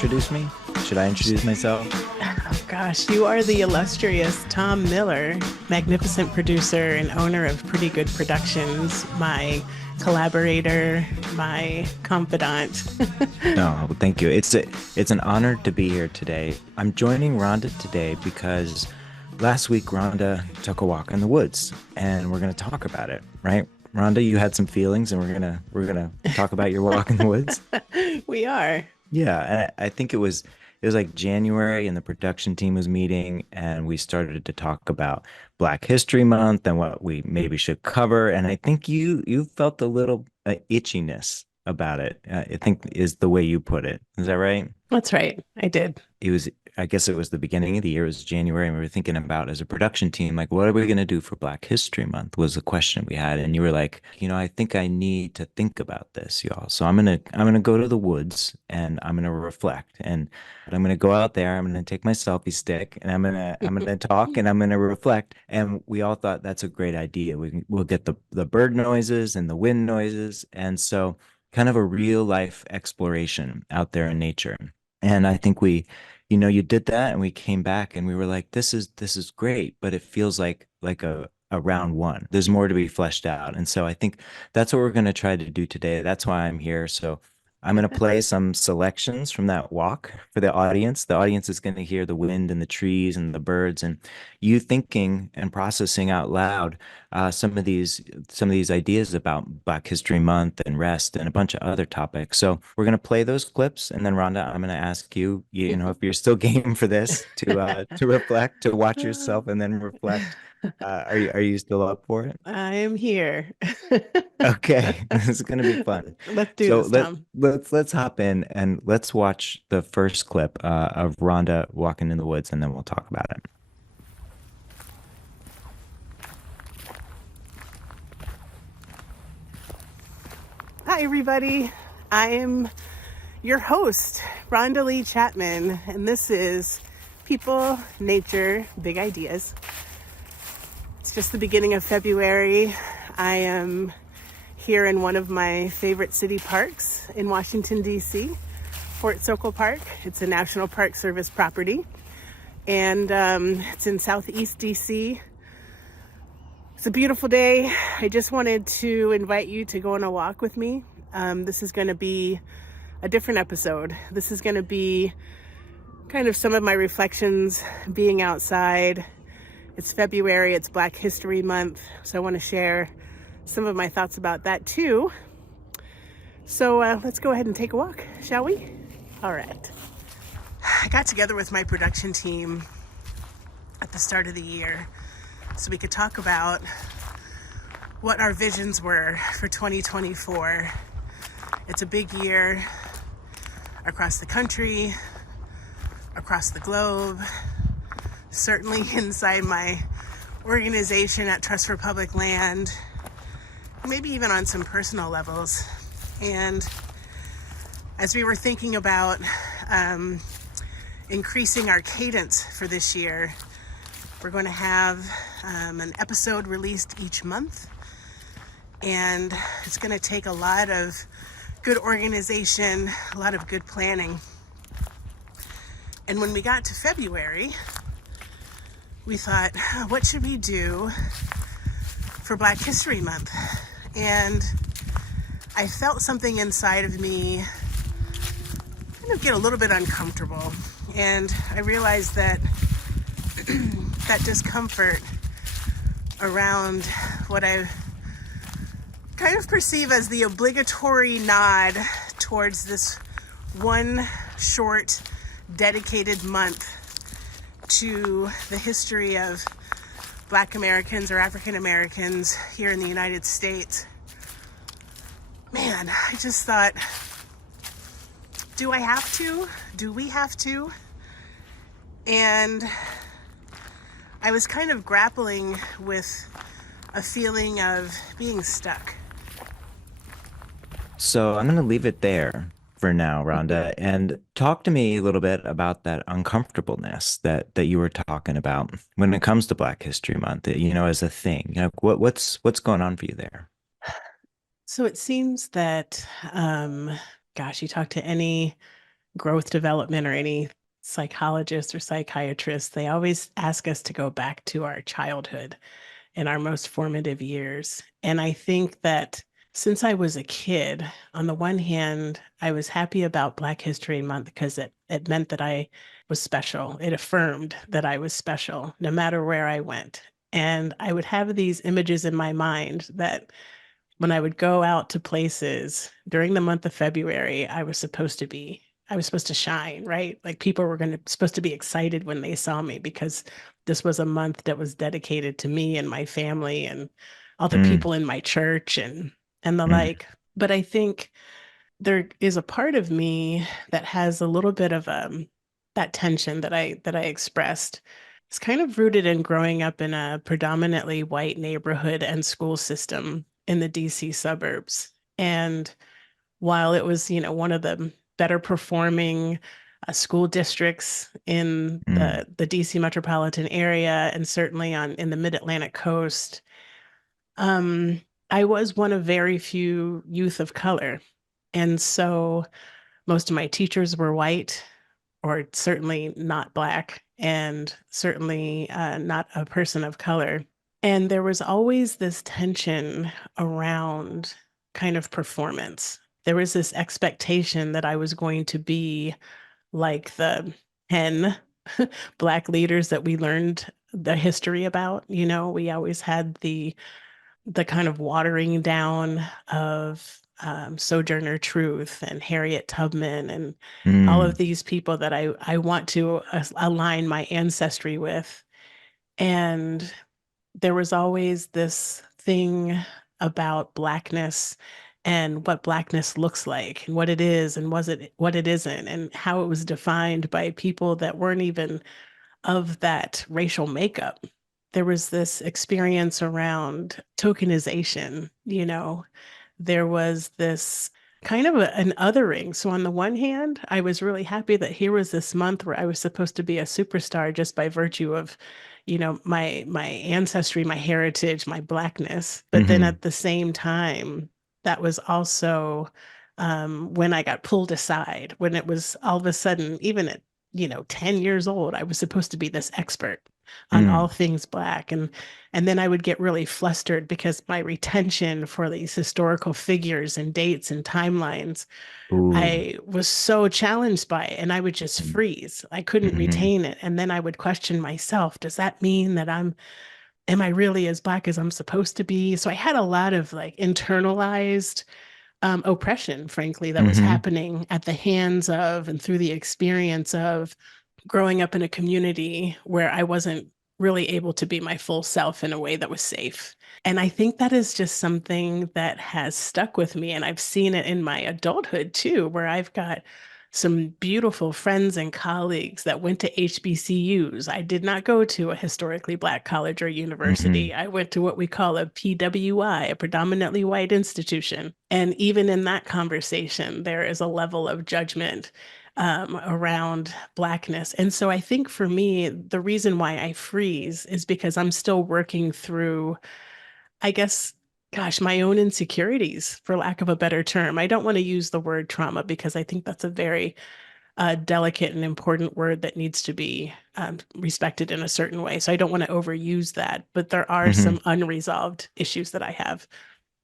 introduce me? Should I introduce myself? Oh gosh, you are the illustrious Tom Miller, magnificent producer and owner of Pretty Good Productions, my collaborator, my confidant. No, thank you. It's an honor to be here today. I'm joining Rhonda today because last week Rhonda took a walk in the woods, and we're going to talk about it, right? Rhonda, you had some feelings, and we're gonna talk about your walk in the woods. We are. Yeah, and I think it was like January, and the production team was meeting, and we started to talk about Black History Month and what we maybe should cover. And I think you felt a little itchiness about it. I think is the way you put it. Is that right? That's right. I did. It was, I guess it was the beginning of the year, it was January, and we were thinking about as a production team, like, what are we going to do for Black History Month was the question we had. And you were like, I think I need to think about this, y'all. So I'm gonna go to the woods and I'm gonna reflect. And I'm gonna go out there, I'm gonna take my selfie stick and I'm gonna talk and I'm gonna reflect. And we all thought that's a great idea. We'll get the bird noises and the wind noises. And so kind of a real life exploration out there in nature. And I think you did that and we came back and we were like, this is great, but it feels like a round one. There's more to be fleshed out. And so I think that's what we're going to try to do today. That's why I'm here. So I'm going to play some selections from that walk for the audience. The audience is going to hear the wind and the trees and the birds, and you thinking and processing out loud some of these ideas about Black History Month and rest and a bunch of other topics. So we're going to play those clips, and then Rhonda, I'm going to ask you, if you're still game for this, to reflect, to watch yourself, and then reflect. Are you still up for it? I am here. Okay, this is gonna be fun. Let's do So this, Tom. let's hop in and let's watch the first clip of Rhonda walking in the woods, and then we'll talk about it. Hi, everybody. I am your host, Rhonda Lee Chapman, and this is People, Nature, Big Ideas. It's just the beginning of February. I am here in one of my favorite city parks in Washington, D.C., Fort Sokol Park. It's a National Park Service property, and it's in Southeast D.C. It's a beautiful day. I just wanted to invite you to go on a walk with me. This is going to be a different episode. This is going to be kind of some of my reflections being outside. It's February, it's Black History Month, so I want to share some of my thoughts about that too. So let's go ahead and take a walk, shall we? All right. I got together with my production team at the start of the year so we could talk about what our visions were for 2024. It's a big year across the country, across the globe, certainly inside my organization at Trust for Public Land, maybe even on some personal levels. And as we were thinking about increasing our cadence for this year, we're going to have an episode released each month, and it's going to take a lot of good organization, a lot of good planning. And when we got to February, we thought, what should we do for Black History Month? And I felt something inside of me kind of get a little bit uncomfortable. And I realized that that discomfort around what I kind of perceive as the obligatory nod towards this one short dedicated month to the history of Black Americans or African Americans here in the United States. Man, I just thought, do I have to? Do we have to? And I was kind of grappling with a feeling of being stuck. So I'm gonna leave it there for now, Rhonda, and talk to me a little bit about that uncomfortableness that you were talking about when it comes to Black History Month, as a thing. What's going on for you there? So it seems that, gosh, you talk to any growth development or any psychologist or psychiatrist, they always ask us to go back to our childhood and our most formative years. And I think that since I was a kid, on the one hand, I was happy about Black History Month because it meant that I was special. It affirmed that I was special no matter where I went. And I would have these images in my mind that when I would go out to places during the month of February, I was supposed to shine, right? Like people were supposed to be excited when they saw me because this was a month that was dedicated to me and my family and all the Mm, people in my church and the mm, like. But I think there is a part of me that has a little bit of that tension that I expressed. It's kind of rooted in growing up in a predominantly white neighborhood and school system in the DC suburbs. And while it was, one of the better performing school districts in mm, the DC metropolitan area and certainly on in the mid-Atlantic coast, um, I was one of very few youth of color. And so most of my teachers were white or certainly not black and certainly not a person of color. And there was always this tension around kind of performance. There was this expectation that I was going to be like the 10 black leaders that we learned the history about. We always had the kind of watering down of Sojourner Truth and Harriet Tubman and all of mm, these people that I want to align my ancestry with. And there was always this thing about Blackness and what Blackness looks like and what it is and was it what it isn't and how it was defined by people that weren't even of that racial makeup. There was this experience around tokenization, there was this kind of an othering. So on the one hand, I was really happy that here was this month where I was supposed to be a superstar just by virtue of, my ancestry, my heritage, my blackness. But then mhm, at the same time, that was also when I got pulled aside, when it was all of a sudden, even at 10 years old, I was supposed to be this expert on all mm. things black. And then I would get really flustered because my retention for these historical figures and dates and timelines, Ooh. I was so challenged by it and I would just Mm, freeze. I couldn't mhm, retain it. And then I would question myself, does that mean that am I really as black as I'm supposed to be? So I had a lot of like internalized oppression, frankly, that was mhm, happening at the hands of and through the experience of growing up in a community where I wasn't really able to be my full self in a way that was safe. And I think that is just something that has stuck with me. And I've seen it in my adulthood too, where I've got some beautiful friends and colleagues that went to HBCUs. I did not go to a historically Black college or mhm, university. I went to what we call a PWI, a predominantly white institution. And even in that conversation, there is a level of judgment around Blackness. And so I think for me, the reason why I freeze is because I'm still working through, I guess, gosh, my own insecurities, for lack of a better term. I don't want to use the word trauma because I think that's a very delicate and important word that needs to be respected in a certain way. So I don't want to overuse that, but there are mhm, some unresolved issues that I have.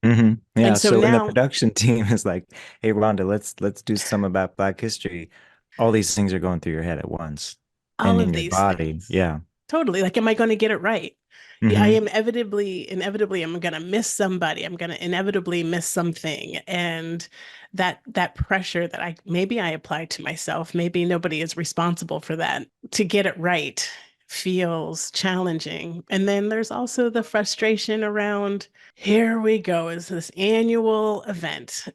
mhm. And Yeah. so So when the now production team is like, "Hey, Rhonda, let's do some about Black history," all these things are going through your head at once all and in of your these body. things. Yeah. Totally. Like, am I going to get it right? Yeah, I Hmm. am inevitably, I'm going to miss somebody. I'm going to inevitably miss something. And that pressure that maybe I apply to myself, maybe nobody is responsible for that, to get it right feels challenging. And then there's also the frustration around, here we go, is this annual event.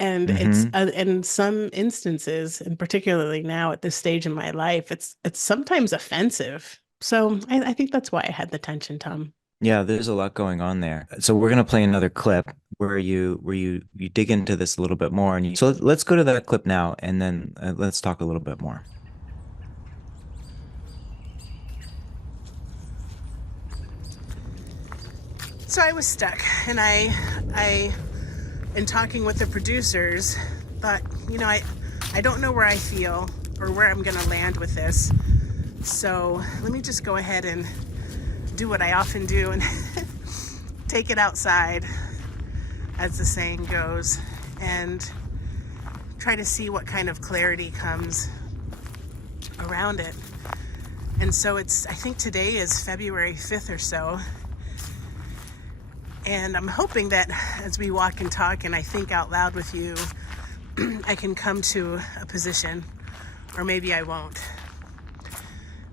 And it's Hmm. in some instances, and particularly now at this stage in my life, it's sometimes offensive. So I think that's why I had the tension, Tom. Yeah, there's a lot going on there. So we're gonna play another clip where you dig into this a little bit more, and so let's go to that clip now, and then let's talk a little bit more. So I was stuck, and in talking with the producers, thought, I don't know where I feel or where I'm going to land with this. So let me just go ahead and do what I often do and take it outside, as the saying goes, and try to see what kind of clarity comes around it. And so I think today is February 5th or so. And I'm hoping that as we walk and talk and I think out loud with you, I can come to a position, or maybe I won't.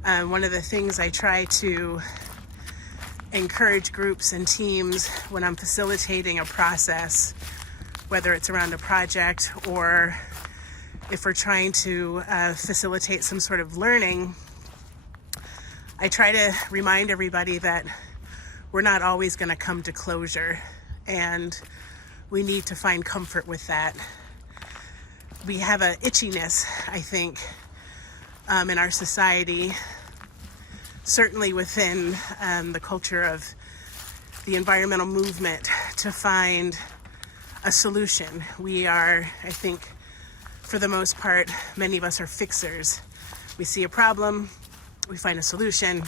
One of the things I try to encourage groups and teams when I'm facilitating a process, whether it's around a project or if we're trying to facilitate some sort of learning, I try to remind everybody that we're not always going to come to closure, and we need to find comfort with that. We have an itchiness, I think, in our society, certainly within the culture of the environmental movement, to find a solution. We are, I think, for the most part, many of us are fixers. We see a problem, we find a solution,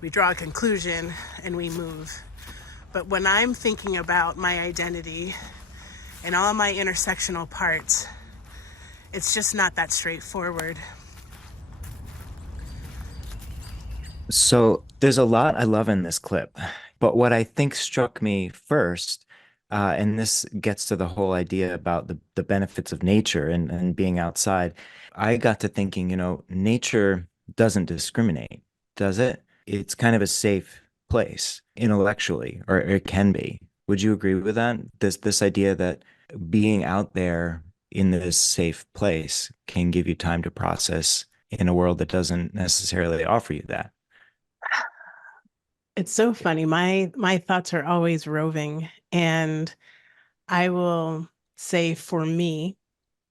we draw a conclusion, and we move. But when I'm thinking about my identity and all my intersectional parts, it's just not that straightforward. So there's a lot I love in this clip, but what I think struck me first, and this gets to the whole idea about the benefits of nature and being outside. I got to thinking, nature doesn't discriminate, does it? It's kind of a safe place intellectually, or it can be. Would you agree with that? This idea that being out there in this safe place can give you time to process in a world that doesn't necessarily offer you that. It's so funny. My thoughts are always roving, and I will say for me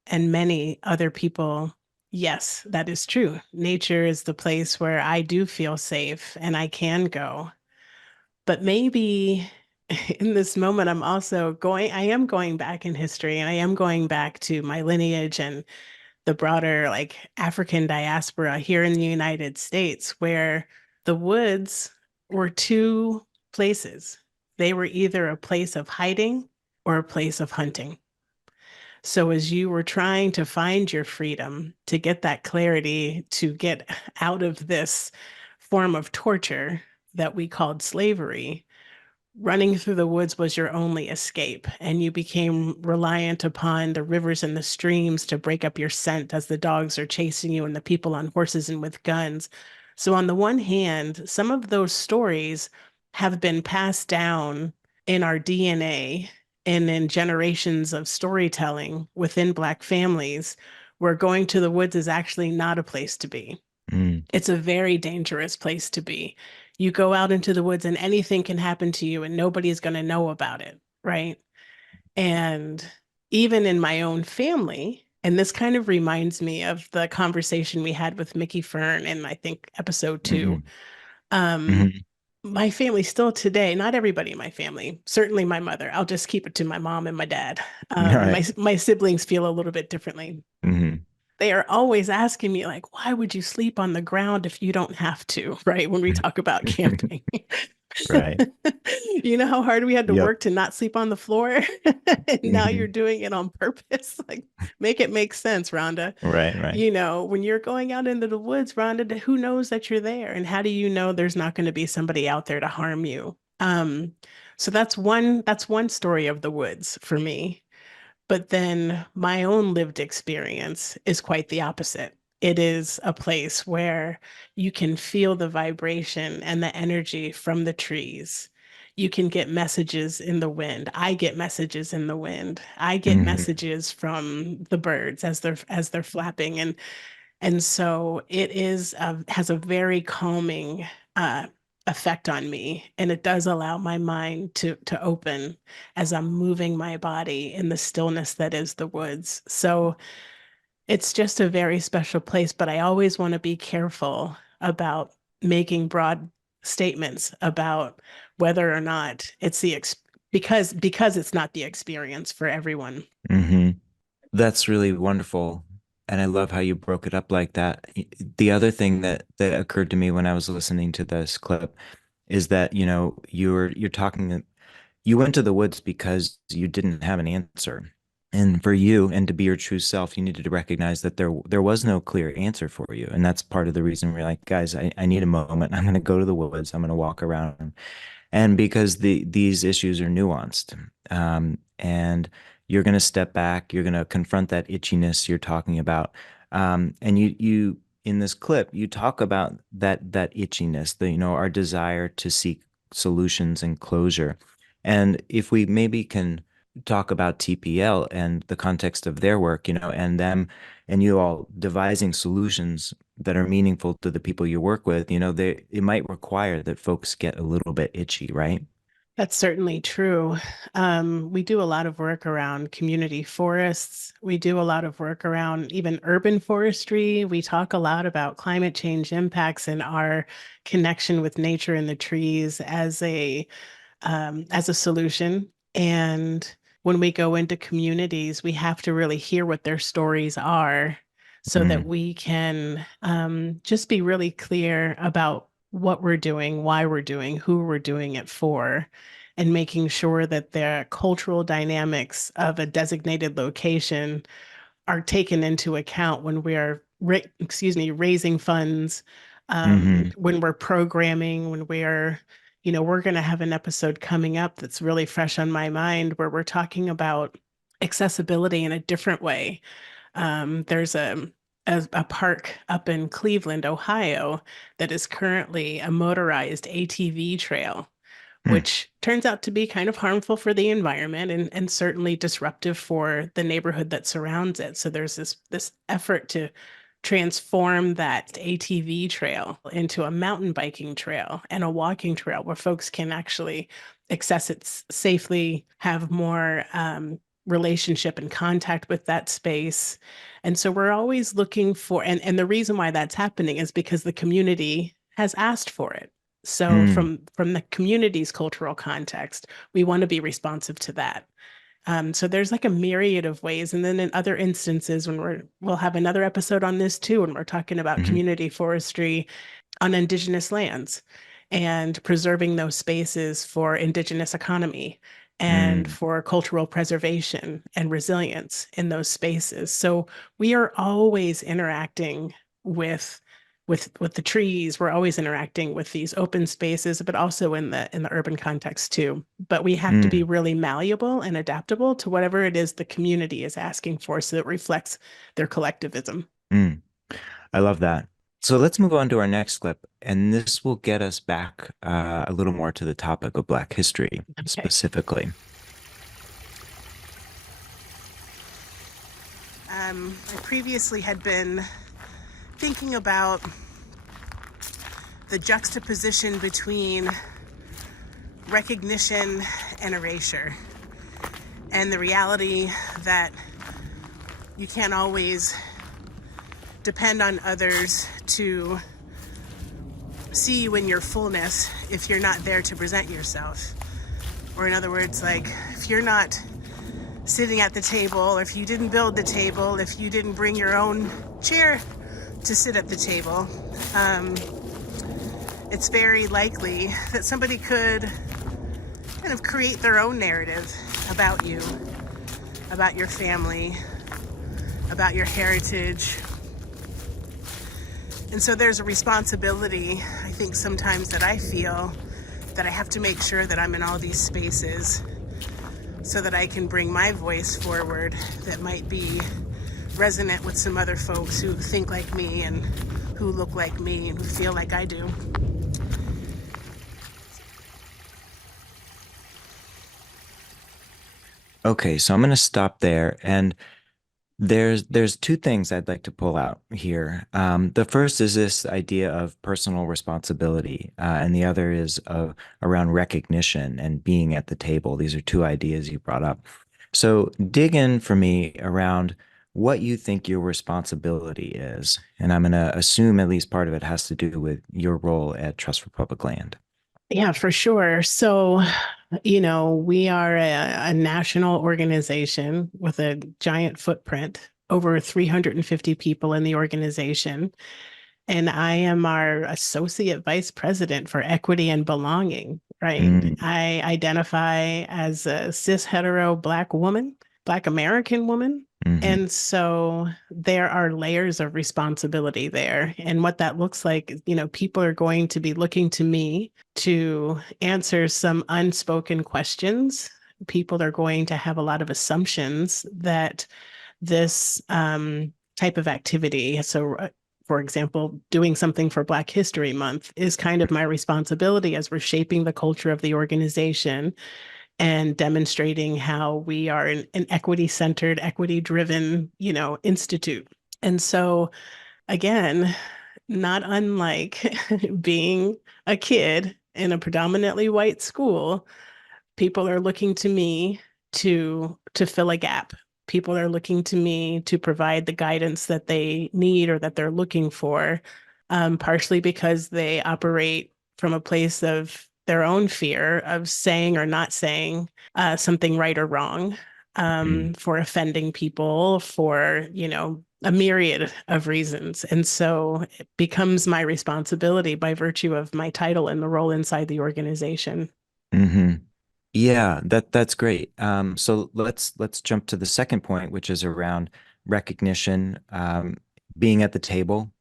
and many other people, yes, that is true. Nature is the place where I do feel safe and I can go. But maybe in this moment, I am going back in history, and I am going back to my lineage and the broader like African diaspora here in the United States, where the woods were two places. They were either a place of hiding or a place of hunting. So as you were trying to find your freedom, to get that clarity, to get out of this form of torture that we called slavery, running through the woods was your only escape, and you became reliant upon the rivers and the streams to break up your scent as the dogs are chasing you and the people on horses and with guns. So on the one hand, some of those stories have been passed down in our DNA and in generations of storytelling within Black families, where going to the woods is actually not a place to be. Mm. It's a very dangerous place to be. You go out into the woods and anything can happen to you and nobody's going to know about it, right? And even in my own family, and this kind of reminds me of the conversation we had with Mickey Fern in, I think, episode 2. Um, Hmm. my family still today, not everybody in my family, certainly my mother, I'll just keep it to my mom and my dad. All And right. my siblings feel a little bit differently. Hmm. They are always asking me, like, why would you sleep on the ground if you don't have to, right? When we talk about camping. Right. You know how hard we had to Yep. work to not sleep on the floor? And now you're Hmm. doing it on purpose. Like, make it make sense, Rhonda. Right, right. When you're going out into the woods, Rhonda, who knows that you're there? And how do you know there's not going to be somebody out there to harm you? So that's one story of the woods for me. But then my own lived experience is quite the opposite. It is a place where you can feel the vibration and the energy from the trees. You can get messages in the wind. I get messages in the wind. I get Hmm. messages from the birds as they're flapping, and so it has a very calming uh, effect on me, and it does allow my mind to open as I'm moving my body in the stillness that is the woods. So it's just a very special place, but I always want to be careful about making broad statements about whether or not it's because it's not the experience for everyone. Hmm. That's really wonderful. And I love how you broke it up like that. The other thing that occurred to me when I was listening to this clip is that, you're talking, you went to the woods because you didn't have an answer. And for you and to be your true self, you needed to recognize that there was no clear answer for you. And that's part of the reason we're like, guys, I need a moment. I'm going to go to the woods. I'm going to walk around. And because these issues are nuanced, and you're going to step back, you're going to confront that itchiness you're talking about, and you in this clip you talk about that itchiness, our desire to seek solutions and closure. And if we maybe can talk about TPL and the context of their work, and them and you all devising solutions that are meaningful to the people you work with, it might require that folks get a little bit itchy, right? That's certainly true. We do a lot of work around community forests. We do a lot of work around even urban forestry. We talk a lot about climate change impacts and our connection with nature and the trees as a solution. And when we go into communities, we have to really hear what their stories are so that Mm, we can just be really clear about what we're doing, why we're doing, who we're doing it for, and making sure that the cultural dynamics of a designated location are taken into account when we are, raising funds, hmm when we're programming, when we're going to have an episode coming up that's really fresh on my mind where we're talking about accessibility in a different way. There's a park up in Cleveland, Ohio, that is currently a motorized ATV trail, which turns out to be kind of harmful for the environment and certainly disruptive for the neighborhood that surrounds it. So there's this effort to transform that ATV trail into a mountain biking trail and a walking trail where folks can actually access it safely, have more relationship and contact with that space. And so we're always looking for, and the reason why that's happening is because the community has asked for it. So mm, from the community's cultural context, we want to be responsive to that. So there's like a myriad of ways. And then in other instances, when we'll have another episode on this too, when we're talking about hmm community forestry on indigenous lands and preserving those spaces for indigenous economy and mm, for cultural preservation and resilience in those spaces. So we are always interacting with with the trees. We're always interacting with these open spaces, but also in the urban context too. But we have to be mm, really malleable and adaptable to whatever it is the community is asking for so it reflects their collectivism. mm. I love that. So let's move on to our next clip, and this will get us back a little more to the topic of Black history Okay. specifically. I previously had been thinking about the juxtaposition between recognition and erasure, and the reality that you can't always depend on others to see you in your fullness if you're not there to present yourself. Or, in other words, like if you're not sitting at the table, or if you didn't build the table, if you didn't bring your own chair to sit at the table, it's very likely that somebody could kind of create their own narrative about you, about your family, about your heritage. And so there's a responsibility, I think, sometimes that I feel that I have to make sure that I'm in all these spaces so that I can bring my voice forward that might be resonant with some other folks who think like me and who look like me and who feel like I do. Okay, so I'm going to stop there. And there's two things I'd like to pull out here. The first is this idea of personal responsibility, and the other is around recognition and being at the table. These are two ideas you brought up. So dig in for me around what you think your responsibility is. And I'm going to assume at least part of it has to do with your role at Trust for Public Land. Yeah, for sure. So, we are a national organization with a giant footprint over 350 people in the organization. And I am our associate vice president for equity and belonging, right? Mm, I identify as a cis hetero Black woman, Black American woman. hmm And so there are layers of responsibility there. And what that looks like, people are going to be looking to me to answer some unspoken questions. People are going to have a lot of assumptions that this type of activity, so for example, doing something for Black History Month is kind of my responsibility as we're shaping the culture of the organization and demonstrating how we are an equity-centered, equity-driven, institute. And so, again, not unlike being a kid in a predominantly white school, people are looking to me to fill a gap. People are looking to me to provide the guidance that they need or that they're looking for, partially because they operate from a place of their own fear of saying or not saying something right or wrong, mm, for offending people, for, a myriad of reasons. And so it becomes my responsibility by virtue of my title and the role inside the organization. hmm Yeah, that's great. So let's jump to the second point, which is around recognition, being at the table.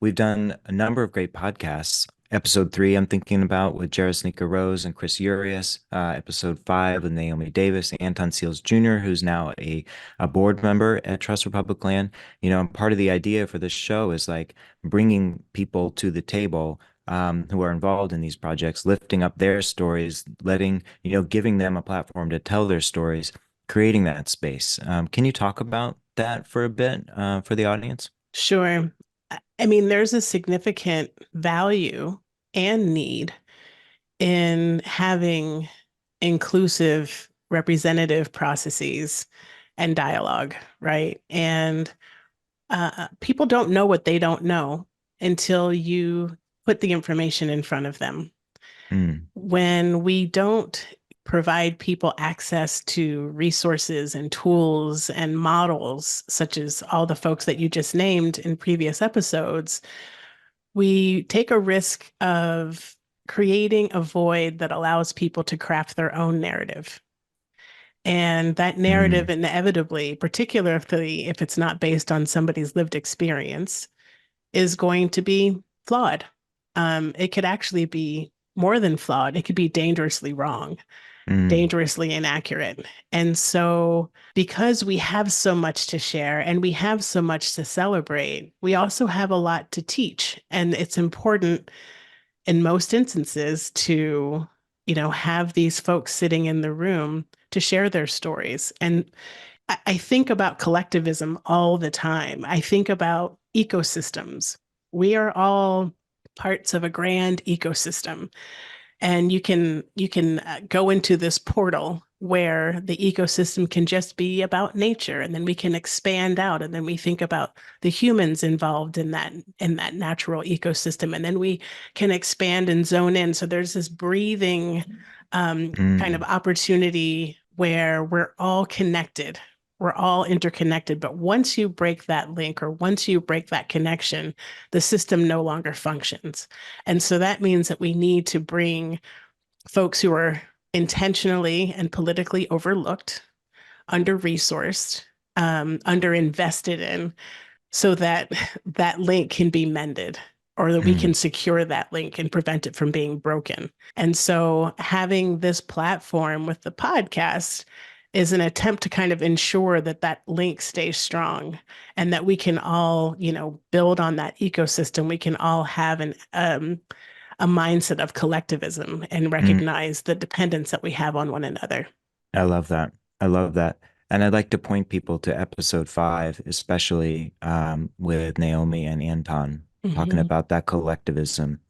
We've done a number of great podcasts. Episode 3, I'm thinking about with Jaroslnica Rose and Chris Urias. Episode 5 with Naomi Davis, Anton Seals Jr., who's now a board member at Trust Republic Land. And part of the idea for this show is like bringing people to the table who are involved in these projects, lifting up their stories, giving them a platform to tell their stories, creating that space. Can you talk about that for a bit for the audience? Sure. I mean, there's a significant value and need in having inclusive representative processes and dialogue, right? And people don't know what they don't know until you put the information in front of them. Mm, When we don't provide people access to resources and tools and models, such as all the folks that you just named in previous episodes, we take a risk of creating a void that allows people to craft their own narrative. And that narrative mm, inevitably, particularly if it's not based on somebody's lived experience, is going to be flawed. It could actually be more than flawed. It could be dangerously wrong, mm, dangerously inaccurate. And so, because we have so much to share and we have so much to celebrate, we also have a lot to teach. And it's important in most instances to, have these folks sitting in the room to share their stories. And I think about collectivism all the time. I think about ecosystems. We are all parts of a grand ecosystem, and you can go into this portal where the ecosystem can just be about nature, and then we can expand out, and then we think about the humans involved in that natural ecosystem, and then we can expand and zone in. So there's this breathing kind of mm, opportunity where we're all connected. We're all interconnected. But once you break that link or once you break that connection, the system no longer functions. And so that means that we need to bring folks who are intentionally and politically overlooked, under-resourced, under-invested in, so that that link can be mended, or that we mm, can secure that link and prevent it from being broken. And so having this platform with the podcast is an attempt to kind of ensure that that link stays strong and that we can all, build on that ecosystem. We can all have a mindset of collectivism and mm. recognize the dependence that we have on one another. I love that. I love that. And I'd like to point people to episode 5, especially with Naomi and Anton, talking Mhm. about that collectivism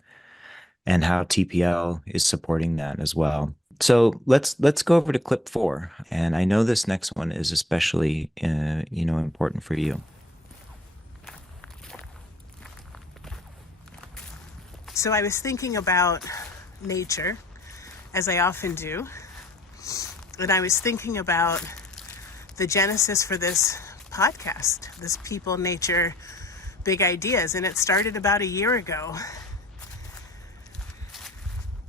and how TPL is supporting that as well. So let's go over to clip 4, and I know this next one is especially important for you. So I was thinking about nature, as I often do, and I was thinking about the genesis for this podcast, this People, Nature, Big Ideas. And it started about a year ago.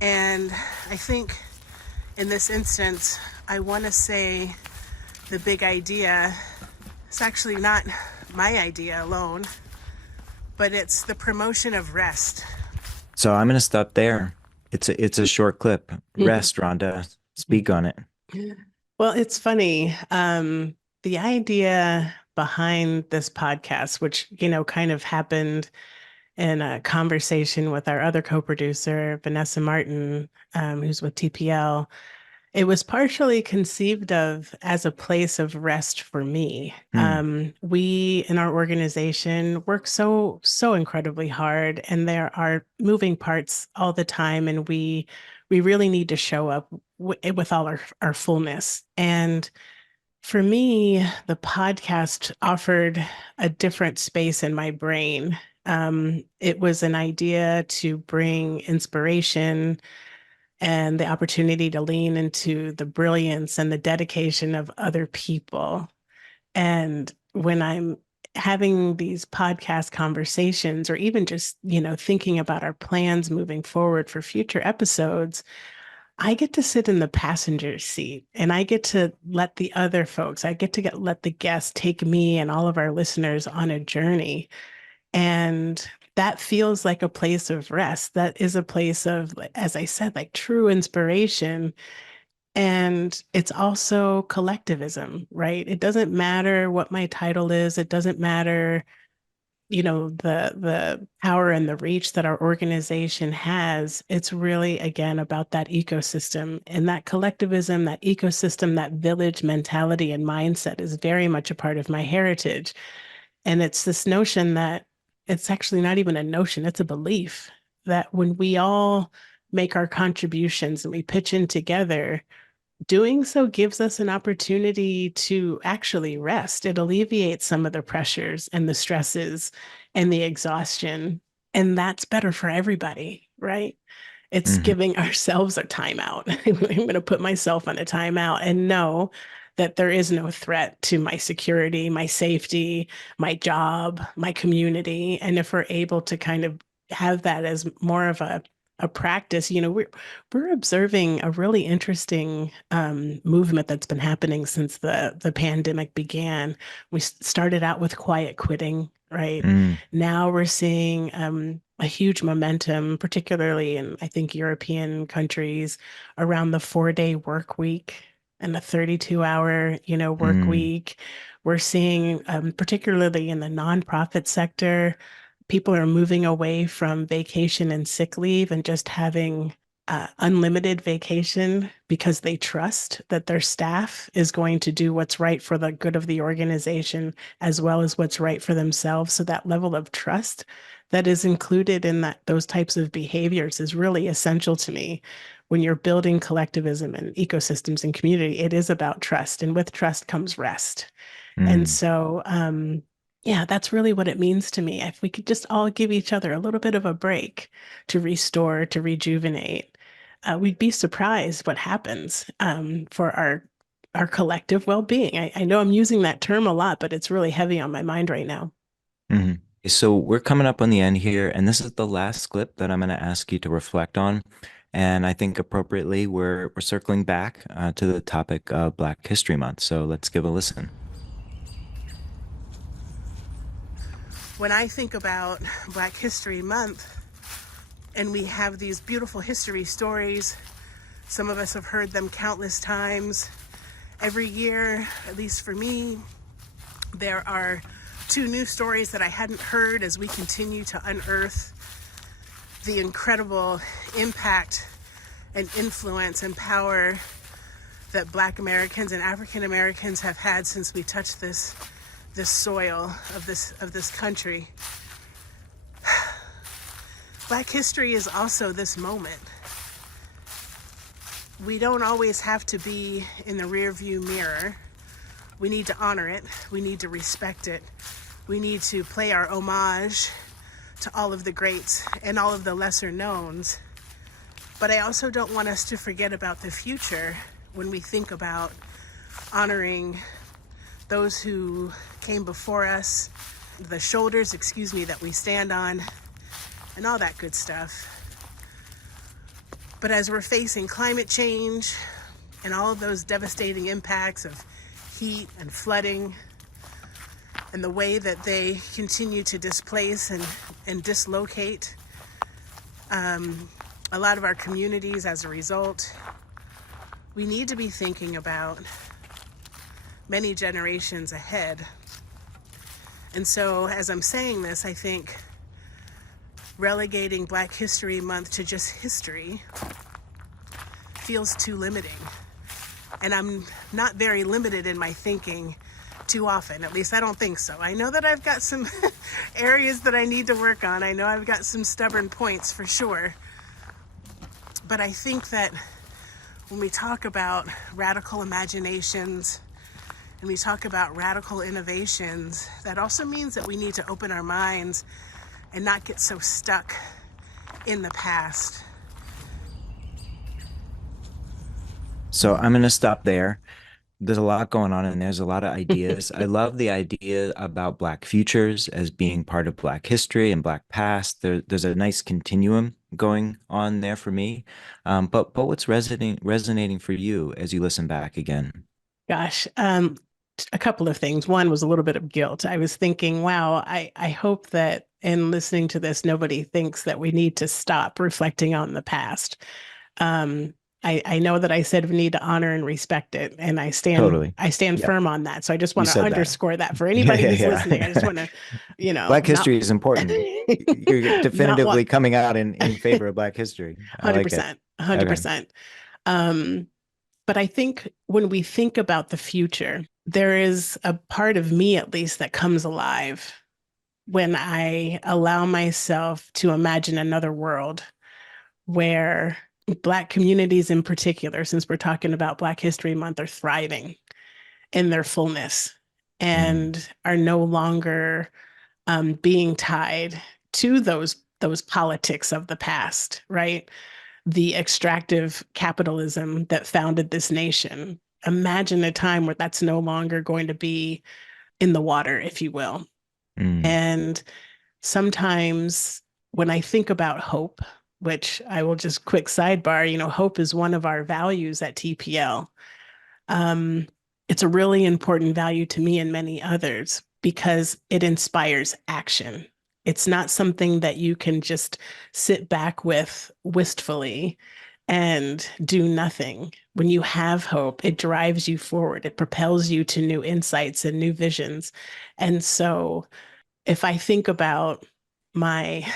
And I think in this instance, I want to say the big idea, it's actually not my idea alone, but it's the promotion of rest. So I'm going to stop there. It's a short clip. Rest, Rhonda. Speak on it. Well, it's funny. The idea behind this podcast, which, kind of happened in a conversation with our other co-producer, Vanessa Martin, who's with TPL. It was partially conceived of as a place of rest for me. We in our organization work so incredibly hard, and there are moving parts all the time, and we really need to show up with all our fullness. And for me, the podcast offered a different space in my brain. It was an idea to bring inspiration and the opportunity to lean into the brilliance and the dedication of other people. And when I'm having these podcast conversations, or even just, thinking about our plans moving forward for future episodes, I get to sit in the passenger seat, and I get to let the other folks, let the guests take me and all of our listeners on a journey. And that feels like a place of rest. That is a place of, as I said, like true inspiration. And it's also collectivism, right? It doesn't matter what my title is. It doesn't matter, the power and the reach that our organization has. It's really, again, about that ecosystem, and that collectivism, that ecosystem, that village mentality and mindset is very much a part of my heritage. And it's this notion that it's actually not even a notion, it's a belief that when we all make our contributions and we pitch in together, doing so gives us an opportunity to actually rest. It alleviates some of the pressures and the stresses and the exhaustion. And that's better for everybody, right? It's giving ourselves a timeout. I'm going to put myself on a timeout and know that there is no threat to my security, my safety, my job, my community. And if we're able to kind of have that as more of a practice, we're observing a really interesting movement that's been happening since the pandemic began. We started out with quiet quitting, right? Now we're seeing a huge momentum, particularly in, I think, European countries, around the 4-day work week and the 32-hour, work week. We're seeing, particularly in the nonprofit sector, people are moving away from vacation and sick leave and just having unlimited vacation because they trust that their staff is going to do what's right for the good of the organization as well as what's right for themselves. So that level of trust that is included in those types of behaviors is really essential to me. When you're building collectivism and ecosystems and community, it is about trust, and with trust comes rest. And so, yeah, that's really what it means to me. If we could just all give each other a little bit of a break to restore, to rejuvenate, we'd be surprised what happens for our collective well-being. I know I'm using that term a lot, but it's really heavy on my mind right now. So we're coming up on the end here, and this is the last clip that I'm going to ask you to reflect on. And I think appropriately, we're circling back to the topic of Black History Month. So let's give a listen. When I think about Black History Month, and we have these beautiful history stories, some of us have heard them countless times. Every year, at least for me, there are 2 new stories that I hadn't heard as we continue to unearth the incredible impact and influence and power that Black Americans and African Americans have had since we touched this soil of this country. Black history is also this moment. We don't always have to be in the rearview mirror. We need to honor it. We need to respect it. We need to play our homage to all of the greats and all of the lesser knowns. But I also don't want us to forget about the future when we think about honoring those who came before us, the shoulders, that we stand on, and all that good stuff. But as we're facing climate change and all of those devastating impacts of heat and flooding, and the way that they continue to displace and dislocate a lot of our communities as a result, we need to be thinking about many generations ahead. And so as I'm saying this, I think relegating Black History Month to just history feels too limiting. And I'm not very limited in my thinking too often. At least I don't think so. I know that I've got some areas that I need to work on. I know I've got some stubborn points for sure. But I think that when we talk about radical imaginations and we talk about radical innovations, that also means that we need to open our minds and not get so stuck in the past. So I'm going to stop there. There's a lot going on and there's a lot of ideas. I love the idea about Black futures as being part of Black history and Black past. There's a nice continuum going on there for me. But what's resonating for you as you listen back again? Gosh, a couple of things. One was a little bit of guilt. I was thinking, wow, I hope that in listening to this, nobody thinks that we need to stop reflecting on the past. I know that I said we need to honor and respect it, and I stand Totally. Yep. Firm on that. So I just want to underscore that for anybody who's listening. I just want to, Black history is important. You're definitively coming out in favor of Black history. 100%, 100%. But I think when we think about the future, there is a part of me, at least, that comes alive when I allow myself to imagine another world where Black communities in particular, since we're talking about Black History Month, are thriving in their fullness and are no longer being tied to those politics of the past, right? The extractive capitalism that founded this nation. Imagine a time where that's no longer going to be in the water, if you will. And sometimes when I think about hope, which I will just quick sidebar, hope is one of our values at TPL. It's a really important value to me and many others because it inspires action. It's not something that you can just sit back with wistfully and do nothing. When you have hope, it drives you forward. It propels you to new insights and new visions. And so if I think about my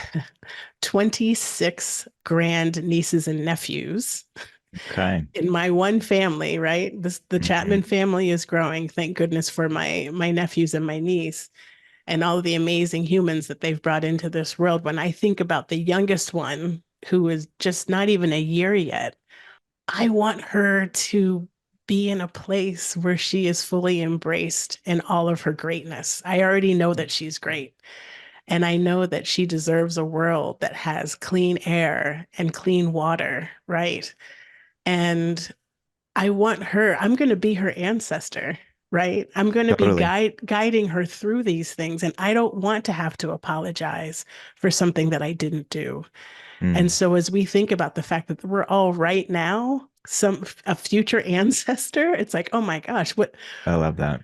26 grand nieces and nephews in my one family, right? The Chapman family is growing. Thank goodness for my nephews and my niece and all the amazing humans that they've brought into this world. When I think about the youngest one, who is just not even a year yet, I want her to be in a place where she is fully embraced in all of her greatness. I already know that she's great. And I know that she deserves a world that has clean air and clean water, right? And I want her, I'm going to be her ancestor, right? I'm going to be guiding her through these things. And I don't want to have to apologize for something that I didn't do. And so as we think about the fact that we're all right now, a future ancestor, it's like, oh my gosh, what? I love that.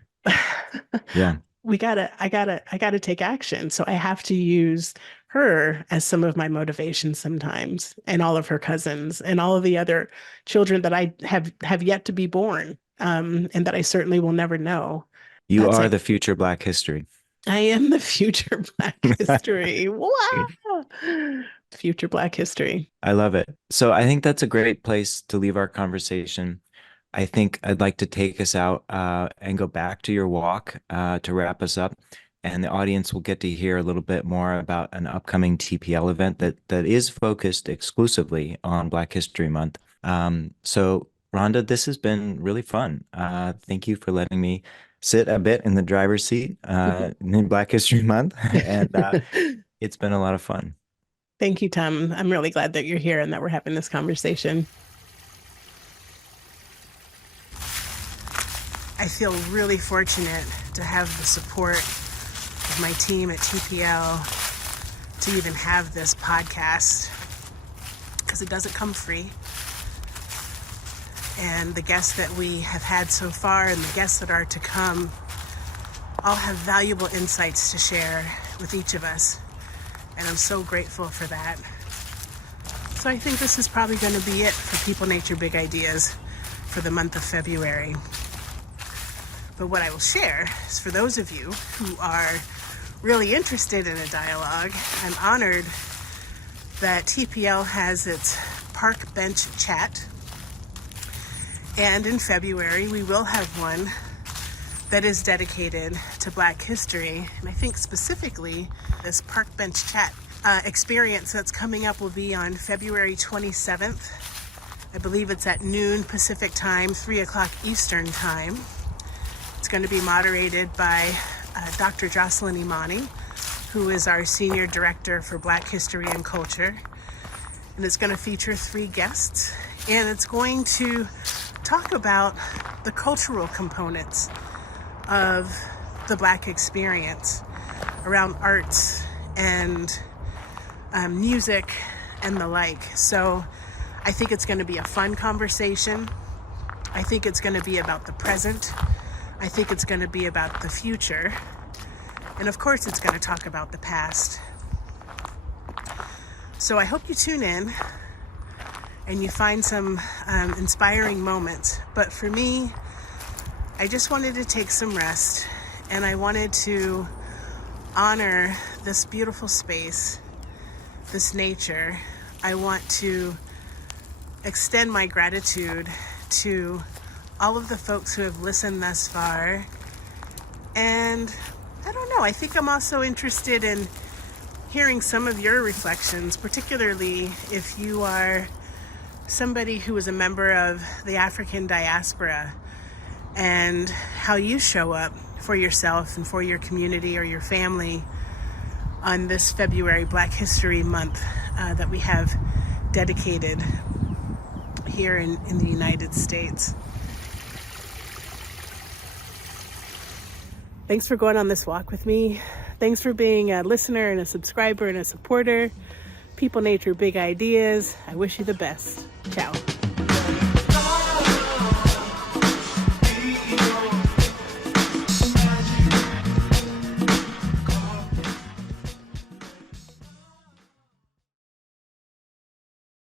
Yeah. I gotta take action. So I have to use her as some of my motivation sometimes, and all of her cousins and all of the other children that I have yet to be born, and that I certainly will never know. You are the future Black history. I am the future Black history. Wow. Future Black history. I love it. So I think that's a great place to leave our conversation. I think I'd like to take us out and go back to your walk to wrap us up. And the audience will get to hear a little bit more about an upcoming TPL event that is focused exclusively on Black History Month. So Rhonda, this has been really fun. Thank you for letting me sit a bit in the driver's seat in Black History Month. And it's been a lot of fun. Thank you, Tom. I'm really glad that you're here and that we're having this conversation. I feel really fortunate to have the support of my team at TPL to even have this podcast, because it doesn't come free. And the guests that we have had so far and the guests that are to come all have valuable insights to share with each of us. And I'm so grateful for that. So I think this is probably going to be it for People, Nature, Big Ideas for the month of February. But what I will share is, for those of you who are really interested in a dialogue, I'm honored that TPL has its Park Bench Chat. And in February, we will have one that is dedicated to Black history. And I think specifically this Park Bench Chat experience that's coming up will be on February 27th. I believe it's at noon Pacific time, 3 o'clock Eastern time. It's going to be moderated by Dr. Jocelyn Imani, who is our Senior Director for Black History and Culture. And it's going to feature 3 guests. And it's going to talk about the cultural components of the Black experience around arts and music and the like. So I think it's going to be a fun conversation. I think it's going to be about the present. I think it's going to be about the future. And of course, it's going to talk about the past. So I hope you tune in and you find some inspiring moments. But for me, I just wanted to take some rest, and I wanted to honor this beautiful space, this nature. I want to extend my gratitude to all of the folks who have listened thus far. And I don't know, I think I'm also interested in hearing some of your reflections, particularly if you are somebody who is a member of the African diaspora, and how you show up for yourself and for your community or your family on this February Black History Month that we have dedicated here in the United States. Thanks for going on this walk with me. Thanks for being a listener and a subscriber and a supporter. People, Nature, Big Ideas. I wish you the best. Ciao.